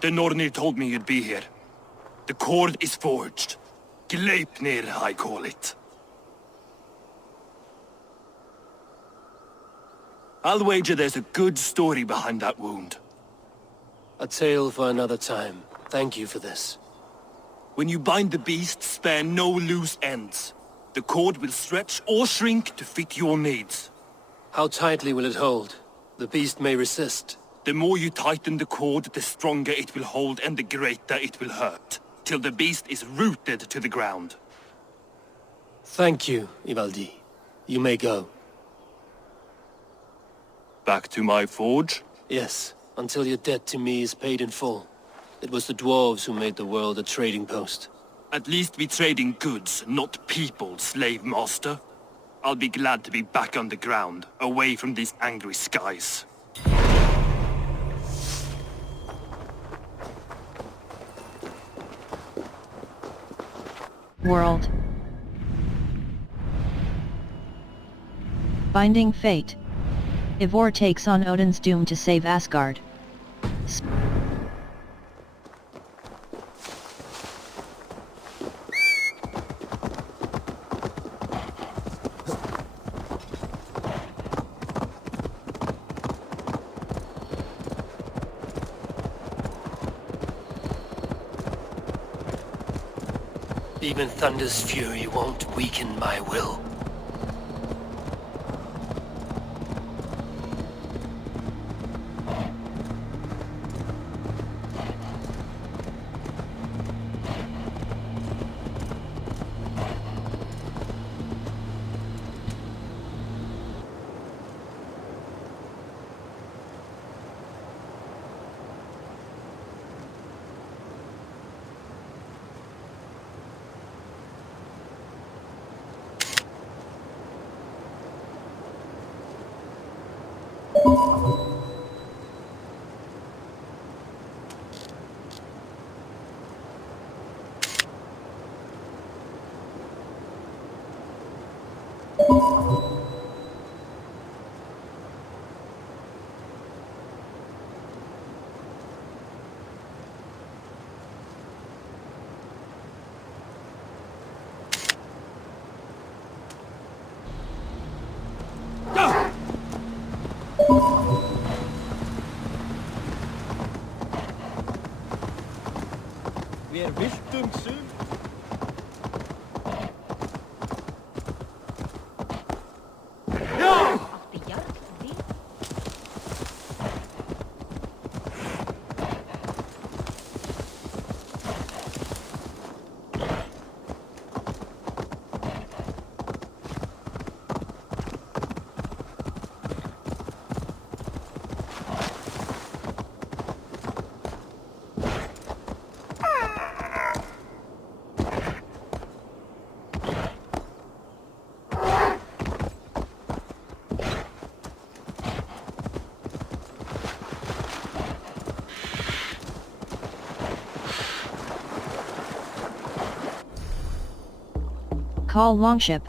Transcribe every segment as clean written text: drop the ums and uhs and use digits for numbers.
The Nornir told me you'd be here. The cord is forged. Gleipnir, I call it. I'll wager there's a good story behind that wound. A tale for another time. Thank you for this. When you bind the beast, spare no loose ends. The cord will stretch or shrink to fit your needs. How tightly will it hold? The beast may resist. The more you tighten the cord, the stronger it will hold and the greater it will hurt, till the beast is rooted to the ground. Thank you, Ivaldi. You may go. Back to my forge? Yes, until your debt to me is paid in full. It was the dwarves who made the world a trading post. At least we trade in goods, not people, slave master. I'll be glad to be back on the ground, away from these angry skies. World. Binding fate. Eivor takes on Odin's doom to save Asgard. Even Thunder's fury won't weaken my will. Call longship.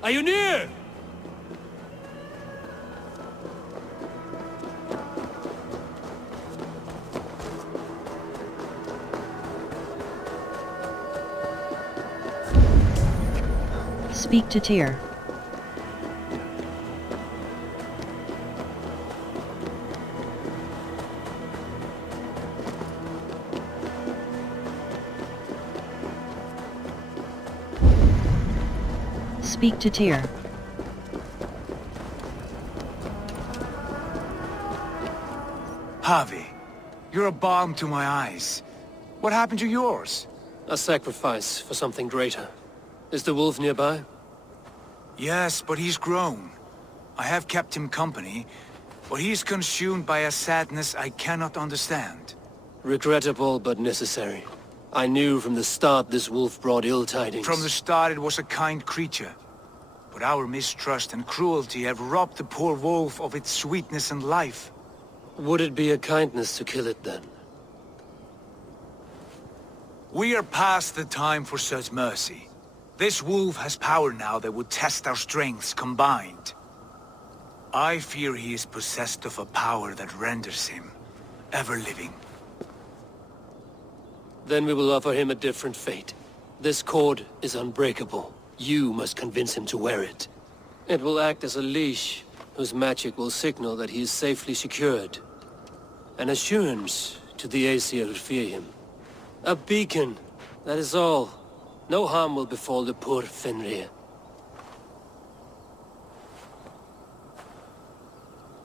Are you near? Speak to Tyr. Speak to Tyr. Havi, you're a balm to my eyes. What happened to yours? A sacrifice for something greater. Is the wolf nearby? Yes, but he's grown. I have kept him company, but he's consumed by a sadness I cannot understand. Regrettable, but necessary. I knew from the start this wolf brought ill tidings. From the start it was a kind creature. But our mistrust and cruelty have robbed the poor wolf of its sweetness and life. Would it be a kindness to kill it then? We are past the time for such mercy. This wolf has power now that would test our strengths combined. I fear he is possessed of a power that renders him ever-living. Then we will offer him a different fate. This cord is unbreakable. You must convince him to wear it. It will act as a leash, whose magic will signal that he is safely secured. An assurance to the Aesir who fear him. A beacon, that is all. No harm will befall the poor Fenrir.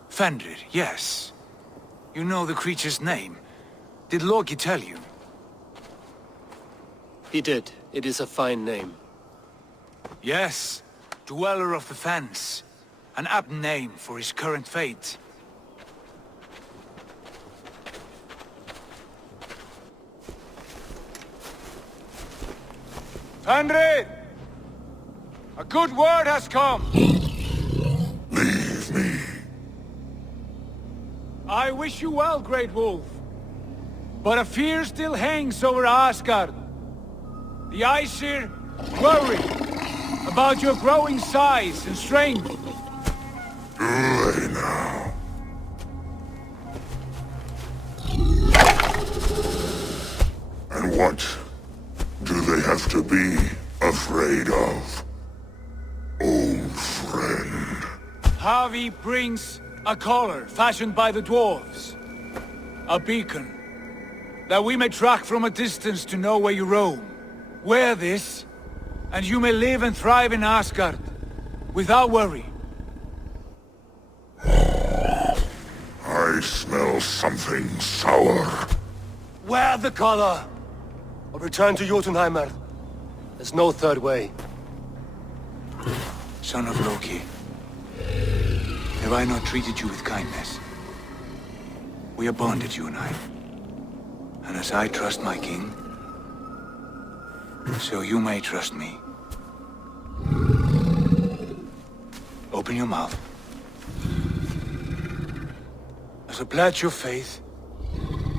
Fenrir, yes. You know the creature's name. Did Loki tell you? He did. It is a fine name. Yes. Dweller of the Fens. An apt name for his current fate. Fenrir! A good word has come! Leave me. I wish you well, Great Wolf. But a fear still hangs over Asgard. The Aesir worry about your growing size and strength. Do they now? And what do they have to be afraid of? Old friend. Havi brings a collar fashioned by the dwarves. A beacon. That we may track from a distance to know where you roam. Wear this, and you may live and thrive in Asgard, without worry. I smell something sour. Wear the collar! Or return to Jotunheimer. There's no third way. Son of Loki, have I not treated you with kindness? We are bonded, you and I. And as I trust my king, so you may trust me. Open your mouth. As a pledge of faith,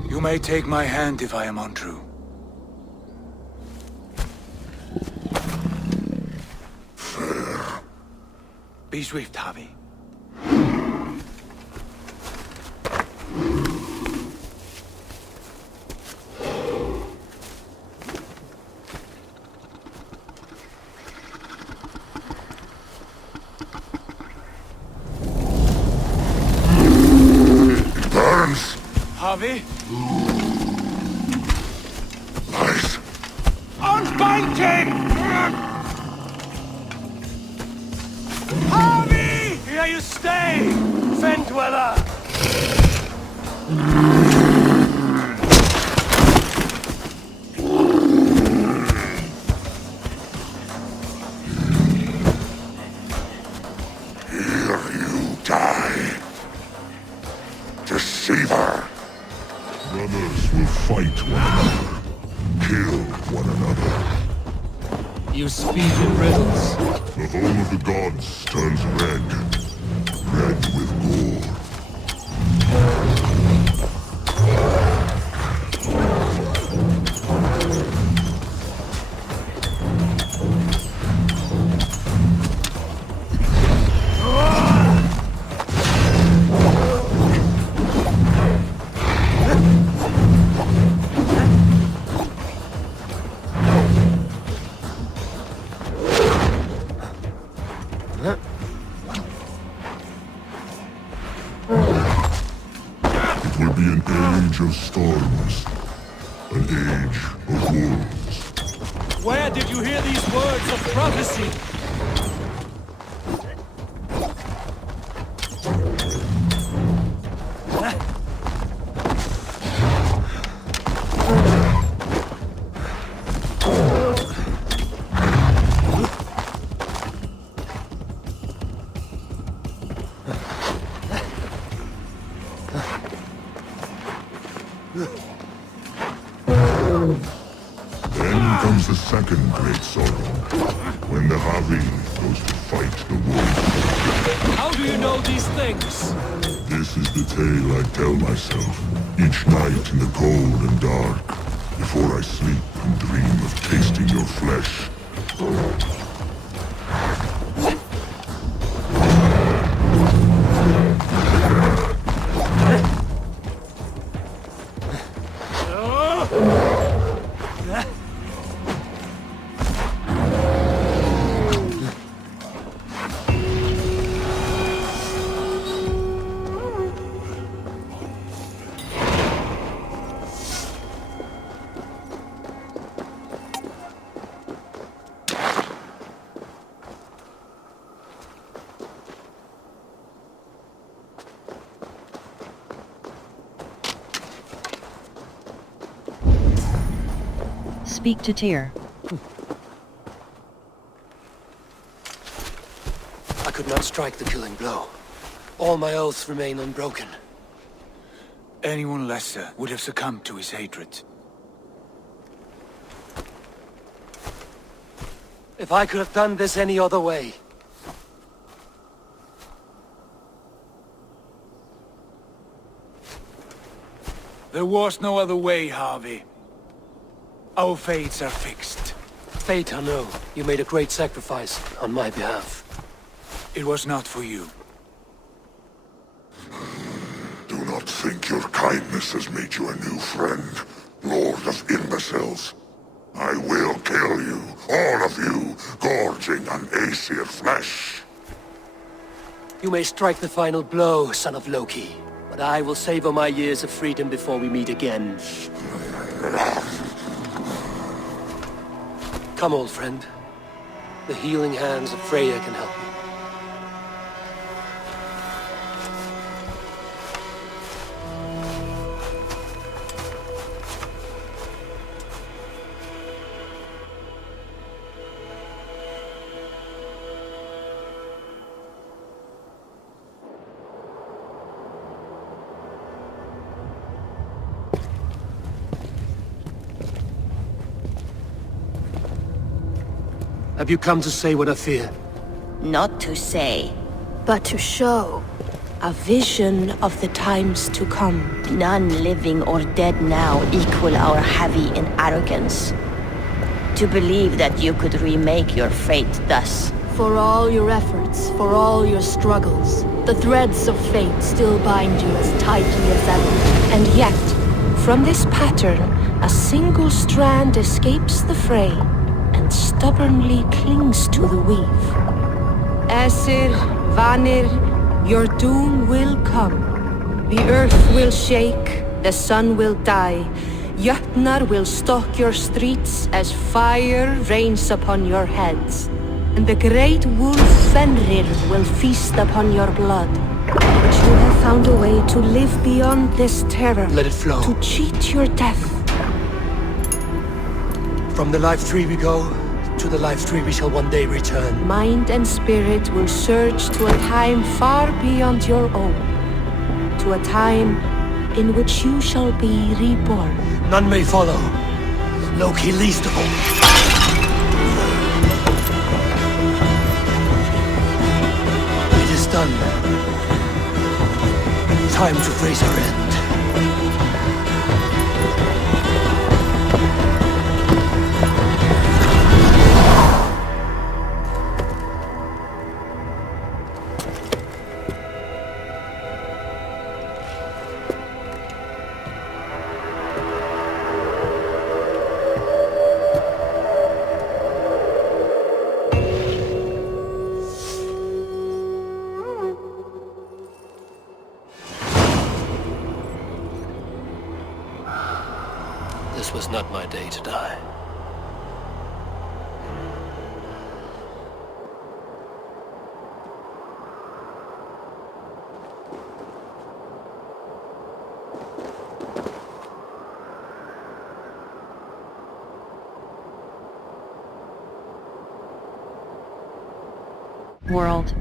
you may take my hand if I am untrue. Fair. Be swift, Havi. Burns. Havi? Lies. Unbind him! Havi! Here you stay, Fen Dweller! Here you die. Deceiver. Brothers will fight one another. Kill one another. You speak in riddles. The home of the gods turns red. Red with gore. It will be an age of storms. An age of wolves. Where did you hear these words of prophecy? Then comes the second great sorrow, when the Havi goes to fight the wolf. How do you know these things? This is the tale I tell myself, each night in the cold and dark, before I sleep and dream of tasting your flesh. Speak to Tyr. I could not strike the killing blow. All my oaths remain unbroken. Anyone lesser would have succumbed to his hatred. If I could have done this any other way. There was no other way, Harvey. Our fates are fixed. Fate, I know. You made a great sacrifice on my behalf. It was not for you. Do not think your kindness has made you a new friend, Lord of Imbeciles. I will kill you, all of you, gorging on Aesir flesh. You may strike the final blow, son of Loki. But I will savor my years of freedom before we meet again. Come, old friend. The healing hands of Freya can help me. Have you come to say what I fear? Not to say. But to show a vision of the times to come. None living or dead now equal our heavy in arrogance. To believe that you could remake your fate thus. For all your efforts, for all your struggles, the threads of fate still bind you as tightly as ever. And yet, from this pattern, a single strand escapes the fray and stubbornly clings to the weave. Æsir, Vanir, your doom will come. The earth will shake, the sun will die. Jötnar will stalk your streets as fire rains upon your heads. And the great wolf Fenrir will feast upon your blood. But you have found a way to live beyond this terror. Let it flow. To cheat your death. From the life tree we go, to the life tree we shall one day return. Mind and spirit will surge to a time far beyond your own. To a time in which you shall be reborn. None may follow. Loki least of all. It is done. Time to face our end. This was not my day to die. World.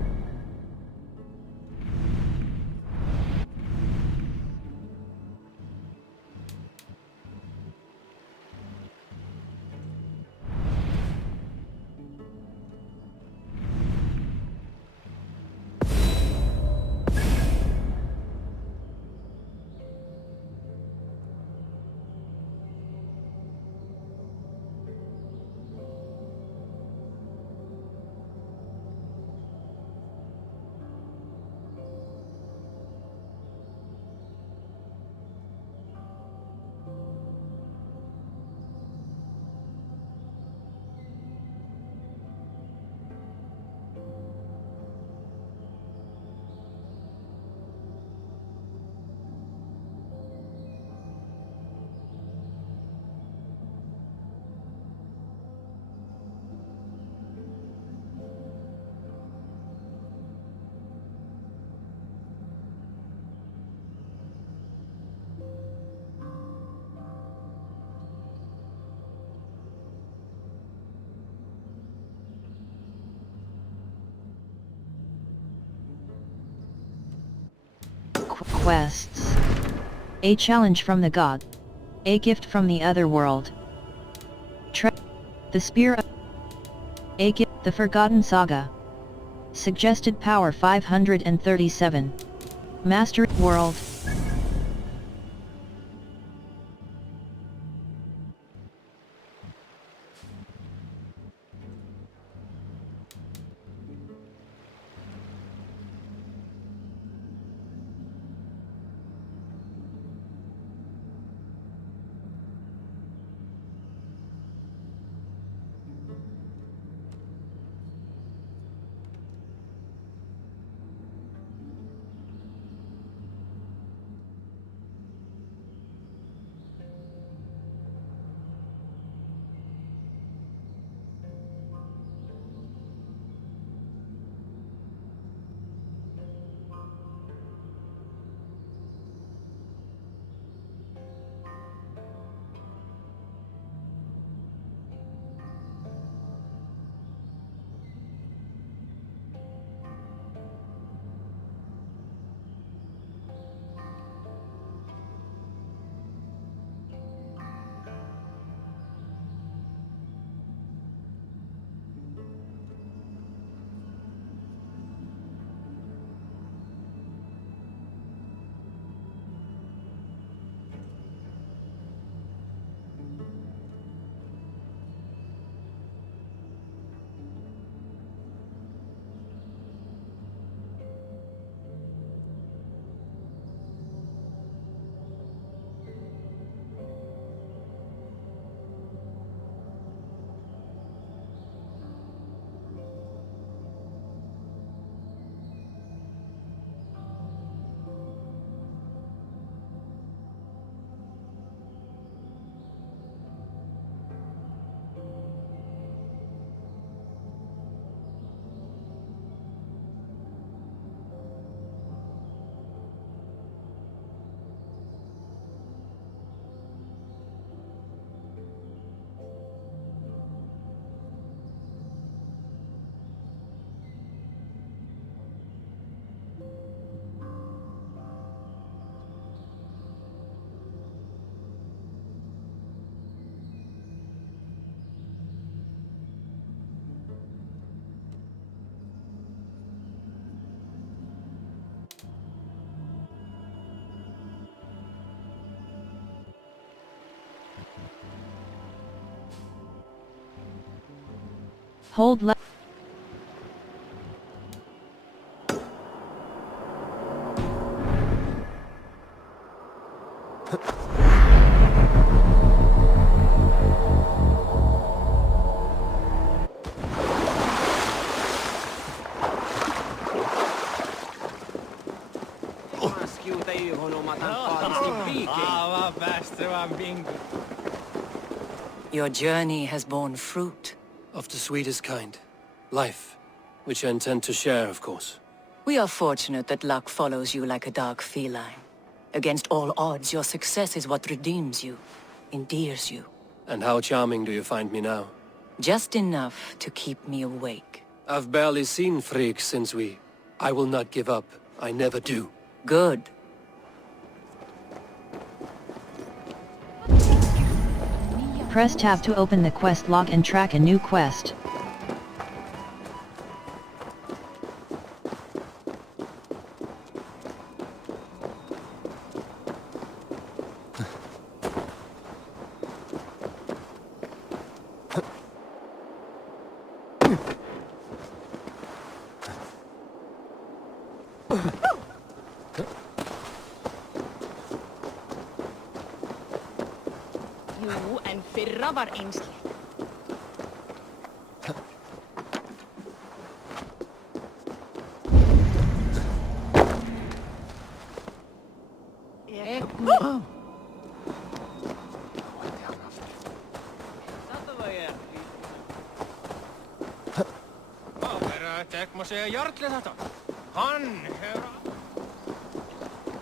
Quests. A challenge from the god. A gift from the other world. The Spear of A gift. The Forgotten Saga. Suggested power 537. Master World. Hold left. Your journey has borne fruit. Of the sweetest kind. Life. Which I intend to share, of course. We are fortunate that luck follows you like a dark feline. Against all odds, your success is what redeems you, endears you. And how charming do you find me now? Just enough to keep me awake. I've barely seen Frigg since we... I will not give up. I never do. Good. Press tab to open the quest log and track a new quest. Jú, en fyrra var einslega. Má segja Jarli þetta. Hann hefur...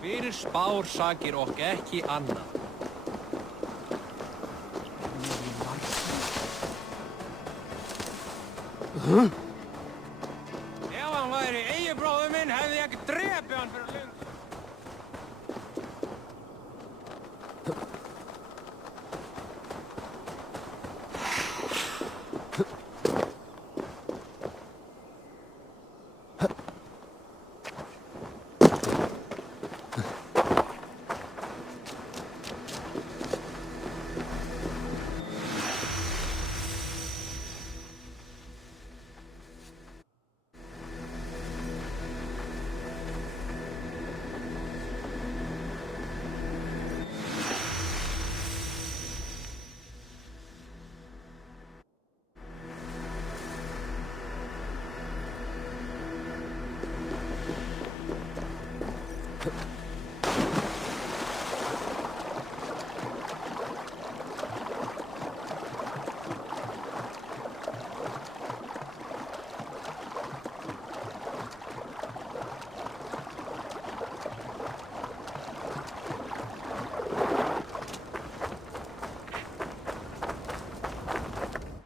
Fyrir spár sakir og ekki annað. Ef hann væri eigibróður minn hefði ég ekki drepið hann fyrir löngu.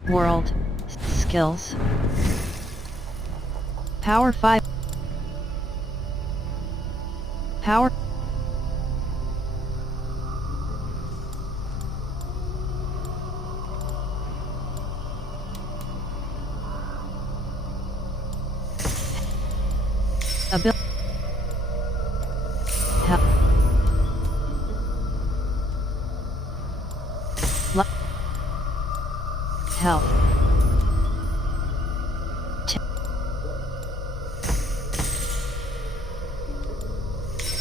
World. Skills. Power 5. Power. Ability. Health.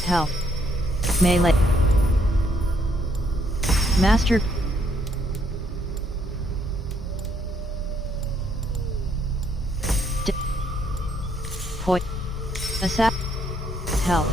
Health. Melee. Master. Point. Assassinated. Health.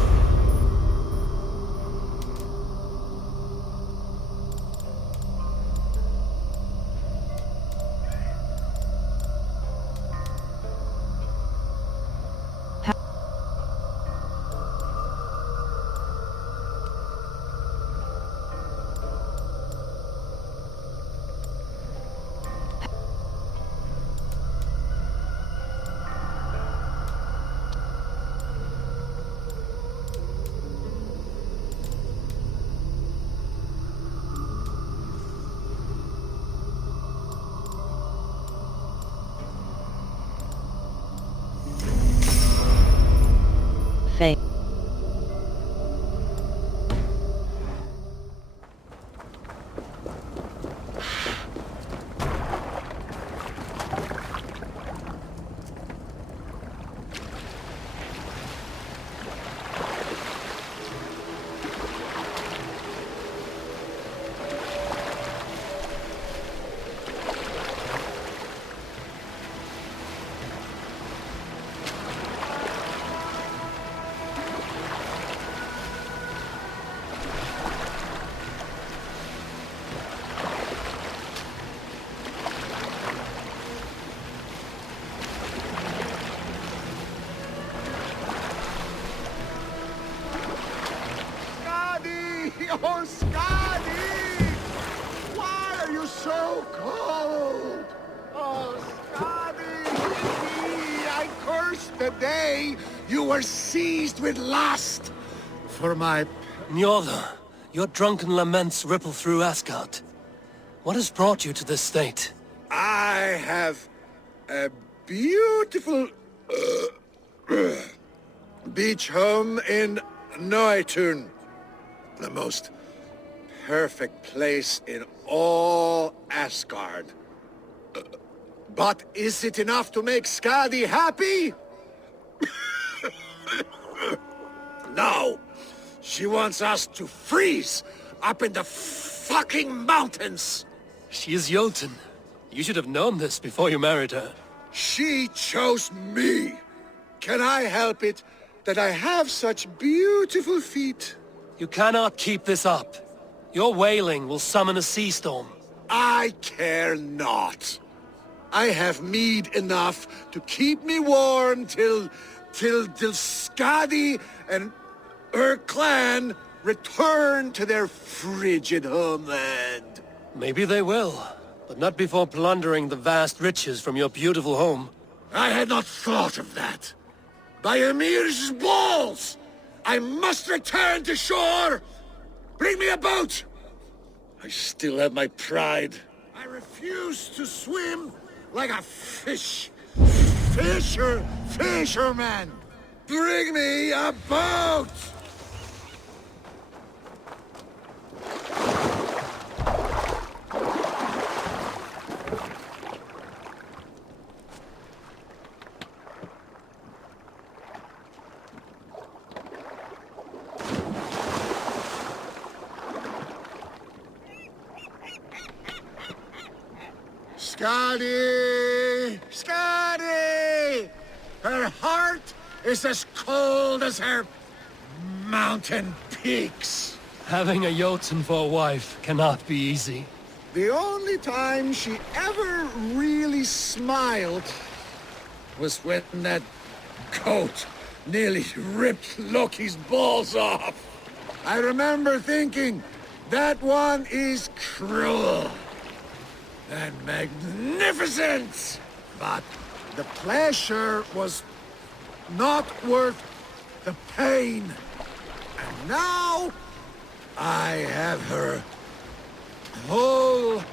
Feign. the day you were seized with lust for my... Njordur, your drunken laments ripple through Asgard. What has brought you to this state? I have a beautiful beach home in Noitun. The most perfect place in all Asgard. But is it enough to make Skadi happy? No. She wants us to freeze up in the fucking mountains. She is Jotun. You should have known this before you married her. She chose me. Can I help it that I have such beautiful feet? You cannot keep this up. Your wailing will summon a sea storm. I care not. I have mead enough to keep me warm till Skadi and her clan return to their frigid homeland. Maybe they will, but not before plundering the vast riches from your beautiful home. I had not thought of that. By Ymir's balls! I must return to shore! Bring me a boat! I still have my pride. I refuse to swim like a fisherman! Bring me a boat! Skadi! Skadi! Her heart is as cold as her mountain peaks. Having a Jotun for a wife cannot be easy. The only time she ever really smiled was when that goat nearly ripped Loki's balls off. I remember thinking, that one is cruel and magnificent. But the pleasure was not worth the pain. And now I have her whole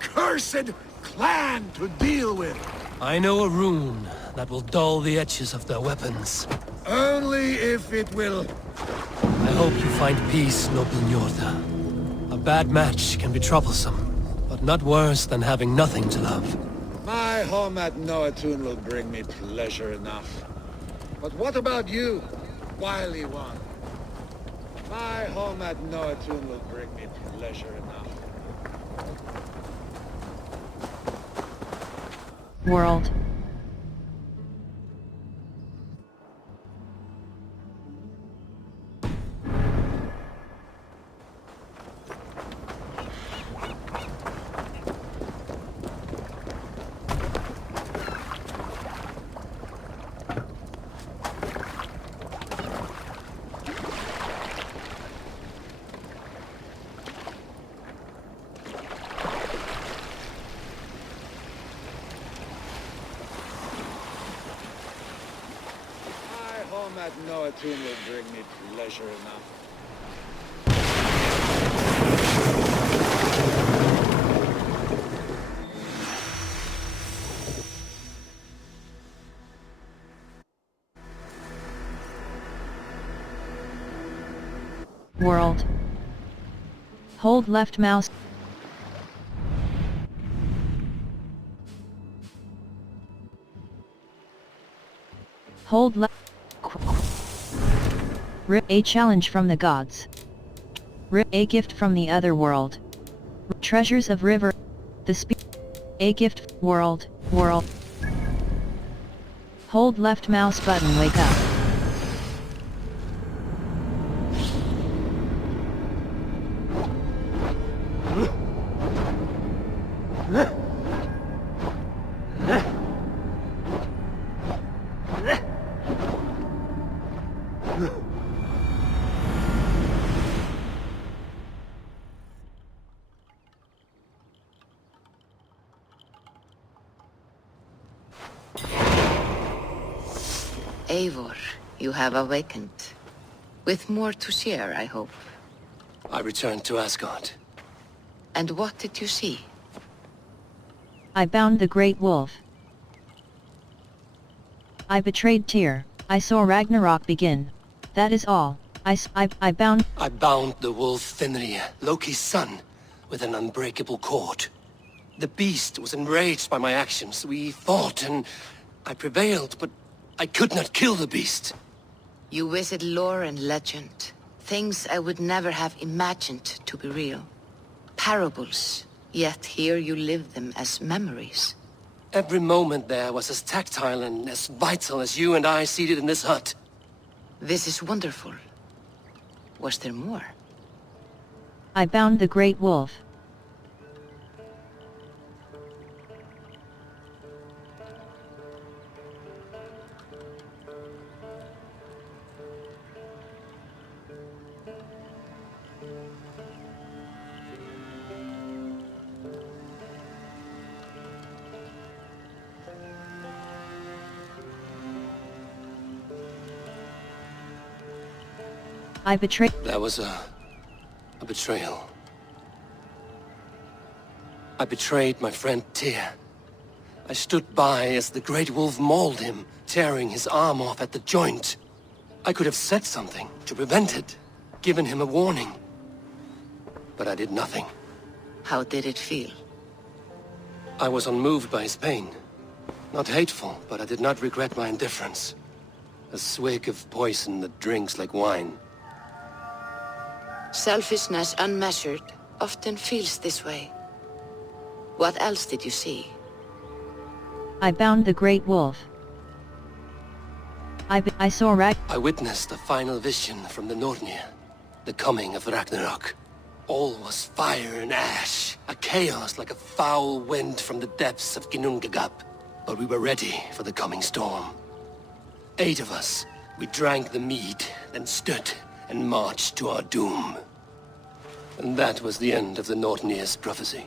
cursed clan to deal with. I know a rune that will dull the edges of their weapons. Only if it will. I hope you find peace, noble Njordur. A bad match can be troublesome, but not worse than having nothing to love. My home at Noatun will bring me pleasure enough. But what about you, wily one? My home at Noatun will bring me pleasure enough. World. At Noatun will bring me pleasure enough. World. Hold left mouse. Hold left. A challenge from the gods. A gift from the other world. Treasures of river. A gift. World. Hold left mouse button. Wake up. Eivor, you have awakened. With more to share, I hope. I returned to Asgard. And what did you see? I bound the great wolf. I betrayed Tyr. I saw Ragnarok begin. That is all. I bound... I bound the wolf Fenrir, Loki's son, with an unbreakable cord. The beast was enraged by my actions. We fought and I prevailed, but I could not kill the beast. You visit lore and legend. Things I would never have imagined to be real. Parables, yet here you live them as memories. Every moment there was as tactile and as vital as you and I seated in this hut. This is wonderful. Was there more? I bound the great wolf. I betrayed... That was a betrayal. I betrayed my friend Tyr. I stood by as the great wolf mauled him, tearing his arm off at the joint. I could have said something to prevent it, given him a warning. But I did nothing. How did it feel? I was unmoved by his pain. Not hateful, but I did not regret my indifference. A swig of poison that drinks like wine. Selfishness unmeasured often feels this way. What else did you see? I bound the great wolf. I saw I witnessed a final vision from the Nornir. The coming of Ragnarok. All was fire and ash. A chaos like a foul wind from the depths of Ginnungagap. But we were ready for the coming storm. 8 of us. We drank the mead, then stood and marched to our doom. And that was the end of the Nornir's prophecy.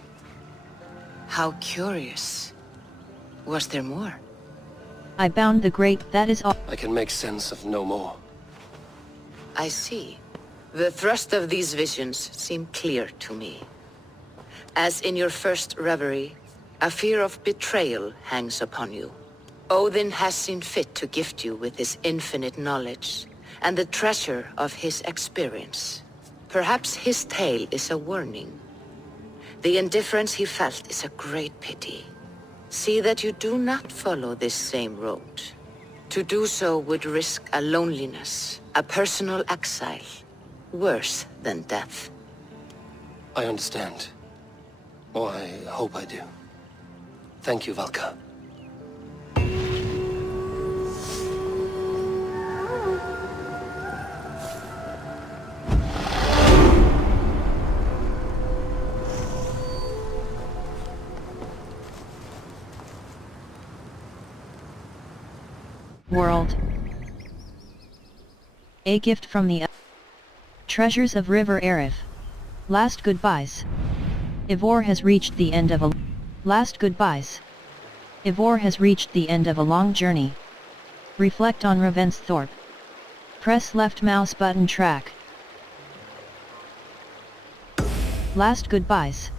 How curious. Was there more? I bound the great... That is all. I can make sense of no more. I see. The thrust of these visions seem clear to me. As in your first reverie, a fear of betrayal hangs upon you. Odin has seen fit to gift you with his infinite knowledge, and the treasure of his experience. Perhaps his tale is a warning. The indifference he felt is a great pity. See that you do not follow this same road. To do so would risk a loneliness, a personal exile, worse than death. I understand. Or I hope I do. Thank you, Valka. World. A gift from the treasures of River Arif. Last goodbyes. Eivor has reached the end of a last goodbyes. Eivor has reached the end of a long journey. Reflect on Ravensthorpe. Press left mouse button track. Last goodbyes.